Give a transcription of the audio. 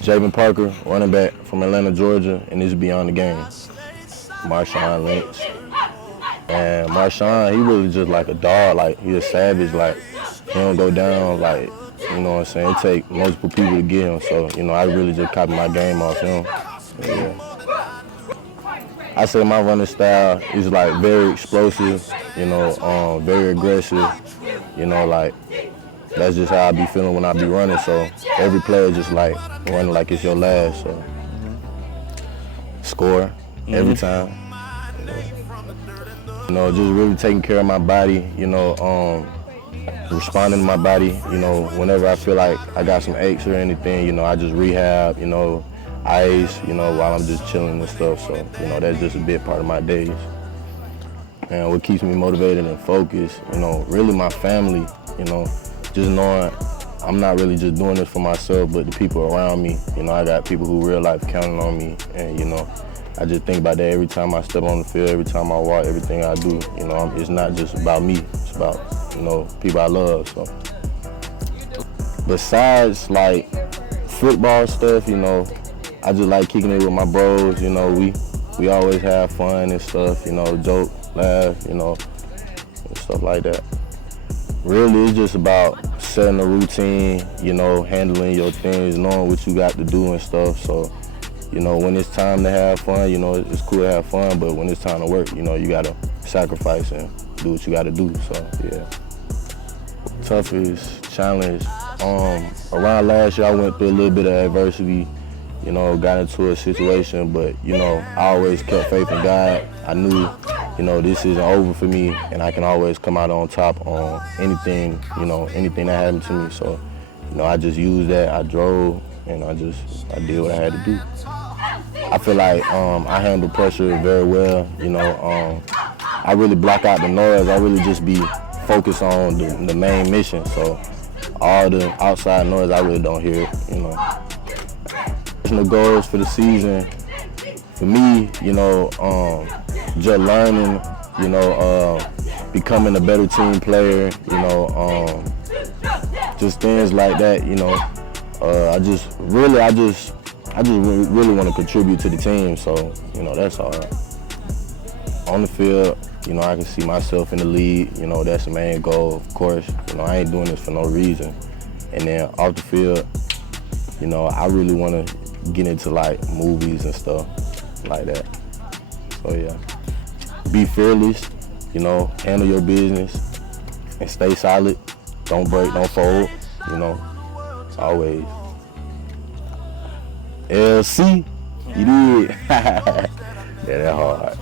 Javen Parker, running back from Atlanta, Georgia, and this is Beyond the Game. Marshawn Lynch. And Marshawn, he really just like a dog. Like, he a savage. Like, he don't go down. Like, you know what I'm saying? It take multiple people to get him. So, you know, I really just copy my game off him. Yeah. I say my running style is like very explosive, you know, very aggressive. You know, like, that's just how I be feeling when I be running. So every player just like running like it's your last. So score every time. You know, just really taking care of my body. You know, responding to my body. You know, whenever I feel like I got some aches or anything, you know, I just rehab. You know, ice. You know, while I'm just chilling and stuff. So you know, that's just a big part of my days. And what keeps me motivated and focused, you know, really my family. You know, just knowing I'm not really just doing this for myself, but the people around me. You know, I got people who real life counting on me, and you know, I just think about that every time I step on the field, every time I walk, everything I do. You know, it's not just about me; it's about, you know, people I love. So, besides like football stuff, you know, I just like kicking it with my bros. You know, we always have fun and stuff. You know, joke, laugh, you know, and stuff like that. Really, it's just about setting a routine, you know, handling your things, knowing what you got to do and stuff. So, you know, when it's time to have fun, you know, it's cool to have fun, but when it's time to work, you know, you got to sacrifice and do what you got to do. So, yeah. Toughest challenge. Around last year, I went through a little bit of adversity, you know, got into a situation, but, you know, I always kept faith in God. I knew, you know, this isn't over for me, and I can always come out on top on anything, you know, anything that happened to me. So, you know, I just used that. I drove, and I did what I had to do. I feel like I handle pressure very well. You know, I really block out the noise. I really just be focused on the main mission. So all the outside noise, I really don't hear it, you know. Personal goals for the season, for me, you know, just learning, you know, becoming a better team player, you know, just things like that, you know. I just really want to contribute to the team, so, you know, that's all. On the field, you know, I can see myself in the league, you know, that's the main goal, of course. You know, I ain't doing this for no reason. And then off the field, you know, I really want to get into like movies and stuff like that. So yeah, be fearless, you know, handle your business and stay solid. Don't break, don't fold, you know, always. LC, you did. Yeah, that hard.